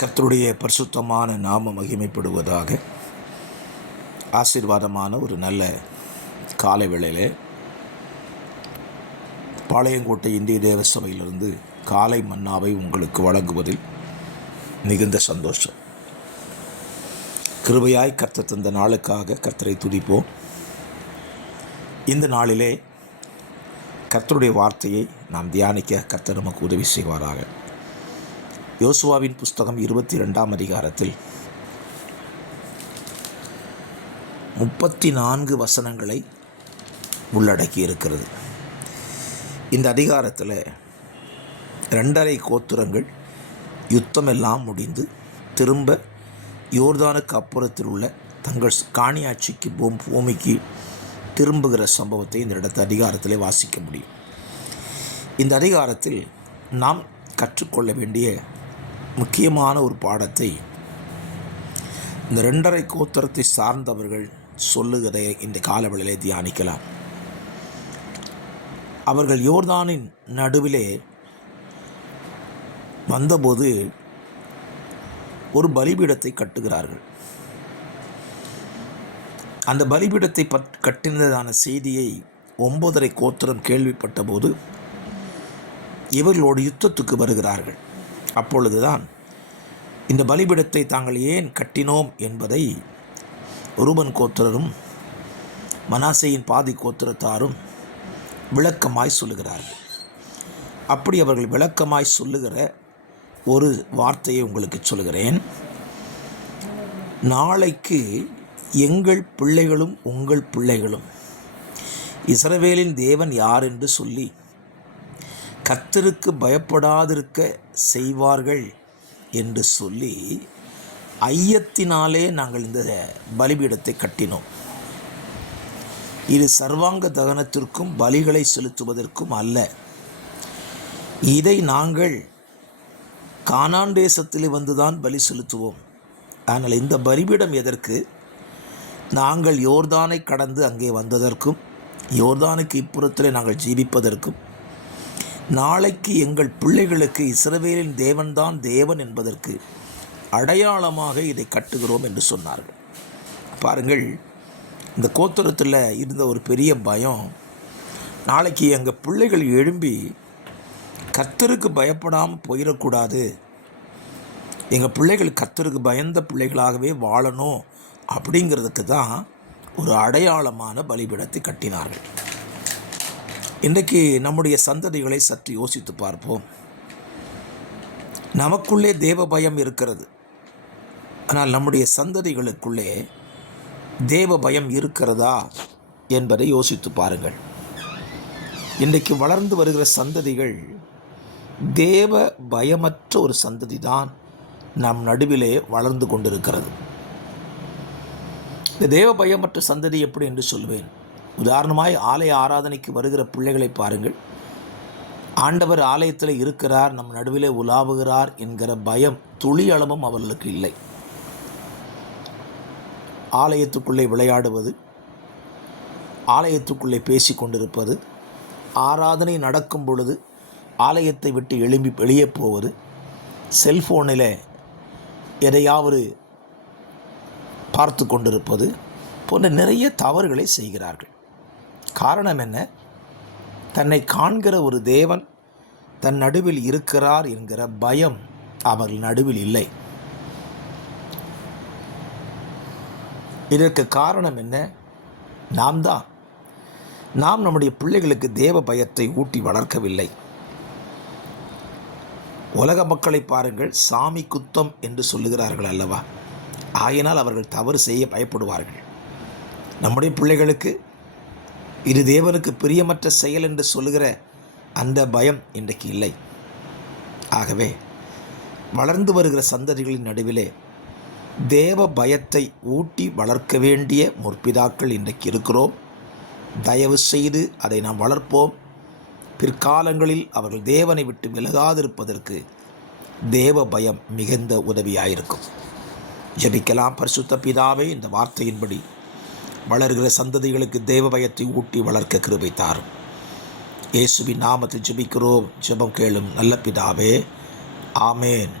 கர்த்தருடைய பரிசுத்தமான நாம மகிமைப்படுவதாக. ஆசீர்வாதமான ஒரு நல்ல காலை வேளையிலே பாளையங்கோட்டை இந்திய தேவ சபையிலிருந்து காலை மன்னாவை உங்களுக்கு வழங்குவதில் மிகுந்த சந்தோஷம். கிருபையாய் கர்த்தர் தந்த நாளுக்காக கர்த்தரை துதிப்போம். இந்த நாளிலே கர்த்தருடைய வார்த்தையை நாம் தியானிக்க கர்த்தர் நமக்கு உதவி செய்வாராக. யோசுவாவின் புஸ்தகம் 22ஆம் அதிகாரத்தில் 34 வசனங்களை உள்ளடக்கி இருக்கிறது. இந்த அதிகாரத்தில் 2.5 கோத்திரங்கள் யுத்தமெல்லாம் முடிந்து திரும்ப யோர்தானுக்கு அப்புறத்தில் உள்ள தங்கள் காணியாட்சிக்கு பூமிக்கு திரும்புகிற சம்பவத்தை இந்த அதிகாரத்தில் வாசிக்க முடியும். இந்த அதிகாரத்தில் நாம் கற்றுக்கொள்ள வேண்டிய முக்கியமான ஒரு பாடத்தை இந்த 2.5 கோத்திரத்தை சார்ந்தவர்கள் சொல்லுகிறதை இந்த காலவெளியிலே தியானிக்கலாம். அவர்கள் யோர்தானின் நடுவிலே வந்தபோது ஒரு பலிபீடத்தை கட்டுகிறார்கள். அந்த பலிபீடத்தை கட்டினதான செய்தியை 9.5 கோத்திரம் கேள்விப்பட்ட போது இவர்களோடு யுத்தத்துக்கு வருகிறார்கள். அப்பொழுதுதான் இந்த பலிபீடத்தை தாங்கள் ஏன் கட்டினோம் என்பதை ரூபன் கோத்திரரும் மனாசேயின் பாதி கோத்திரத்தாரும் விளக்கமாய் சொல்லுகிறார்கள். அப்படி அவர்கள் விளக்கமாய் சொல்லுகிற ஒரு வார்த்தையை உங்களுக்கு சொல்லுகிறேன். நாளைக்கு எங்கள் பிள்ளைகளும் உங்கள் பிள்ளைகளும் இஸ்ரவேலின் தேவன் யார் என்று சொல்லி கர்த்தருக்கு பயப்படாதிருக்க செய்வார்கள் என்று சொல்லி ஐயத்தினாலே நாங்கள் இந்த பலிபீடத்தை கட்டினோம். இது சர்வாங்க தகனத்திற்கும் பலிகளை செலுத்துவதற்கும் அல்ல. இதை நாங்கள் கானான் தேசத்தில் வந்துதான் பலி செலுத்துவோம். ஆனால் இந்த பலிபீடம் எதற்கு? நாங்கள் யோர்தானை கடந்து அங்கே வந்ததற்கும் யோர்தானுக்கு இப்புறத்தில் நாங்கள் ஜீவிப்பதற்கும் நாளைக்கு எங்கள் பிள்ளைகளுக்கு இஸ்ரவேலின் தேவன்தான் தேவன் என்பதற்கு அடையாளமாக இதை கட்டுகிறோம் என்று சொன்னார்கள். பாருங்கள், இந்த கோத்திரத்தில் இருந்த ஒரு பெரிய பயம், நாளைக்கு எங்கள் பிள்ளைகள் எழும்பி கர்த்தருக்கு பயப்படாமல் போயிடக்கூடாது, எங்கள் பிள்ளைகள் கர்த்தருக்கு பயந்த பிள்ளைகளாகவே வாழணும் அப்படிங்கிறதுக்கு தான் ஒரு அடையாளமான பலிபீடத்தை கட்டினார்கள். இன்றைக்கு நம்முடைய சந்ததிகளை சற்று யோசித்து பார்ப்போம். நமக்குள்ளே தேவ பயம் இருக்கிறது, ஆனால் நம்முடைய சந்ததிகளுக்குள்ளே தேவ பயம் இருக்கிறதா என்பதை யோசித்து பாருங்கள். இன்றைக்கு வளர்ந்து வருகிற சந்ததிகள் தேவ பயமற்ற ஒரு சந்ததி தான் நம் நடுவிலே வளர்ந்து கொண்டிருக்கிறது. இந்த தேவ பயமற்ற சந்ததி எப்படி என்று சொல்வேன். உதாரணமாய் ஆலய ஆராதனைக்கு வருகிற பிள்ளைகளை பாருங்கள். ஆண்டவர் ஆலயத்தில் இருக்கிறார், நம் நடுவிலே உலாவுகிறார் என்கிற பயம் துளி அளவும் அவர்களுக்கு இல்லை. ஆலயத்துக்குள்ளே விளையாடுவது, ஆலயத்துக்குள்ளே பேசி கொண்டிருப்பது, ஆராதனை நடக்கும் பொழுது ஆலயத்தை விட்டு எழும்பி வெளியே போவது, செல்ஃபோனில் எதையாவது பார்த்து கொண்டிருப்பது போன்ற நிறைய தவறுகளை செய்கிறார்கள். காரணம் என்ன? தன்னை காண்கிற ஒரு தேவன் தன் நடுவில் இருக்கிறார் என்கிற பயம் அவர்கள் நடுவில் இல்லை. இதற்கு காரணம் என்ன? நாம் நம்முடைய பிள்ளைகளுக்கு தேவ பயத்தை ஊட்டி வளர்க்கவில்லை. உலக மக்களை பாருங்கள், சாமி குத்தம் என்று சொல்லுகிறார்கள் அல்லவா? ஆயினால் அவர்கள் தவறு செய்ய பயப்படுவார்கள். நம்முடைய பிள்ளைகளுக்கு இது தேவனுக்கு பிரியமற்ற செயல் என்று சொல்லுகிற அந்த பயம் இன்றைக்கு இல்லை. ஆகவே வளர்ந்து வருகிற சந்ததிகளின் நடுவிலே தேவ பயத்தை ஊட்டி வளர்க்க வேண்டிய முற்பிதாக்கள் இன்றைக்கு இருக்கிறோம். தயவு செய்து அதை நாம் வளர்ப்போம். பிற்காலங்களில் அவர்கள் தேவனை விட்டு விலகாதிருப்பதற்கு தேவ பயம் மிகுந்த உதவியாயிருக்கும். ஜெபிக்கலாம். பரிசுத்த பிதாவே, இந்த வார்த்தையின்படி வளர்கிற சந்ததிகளுக்கு தேவ பயத்தை ஊட்டி வளர்க்க கிருபை தாரும். இயேசுவின் நாமத்தில் ஜெபிக்கிறோம். ஜெபம் கேளும் நல்ல பிதாவே. ஆமேன்.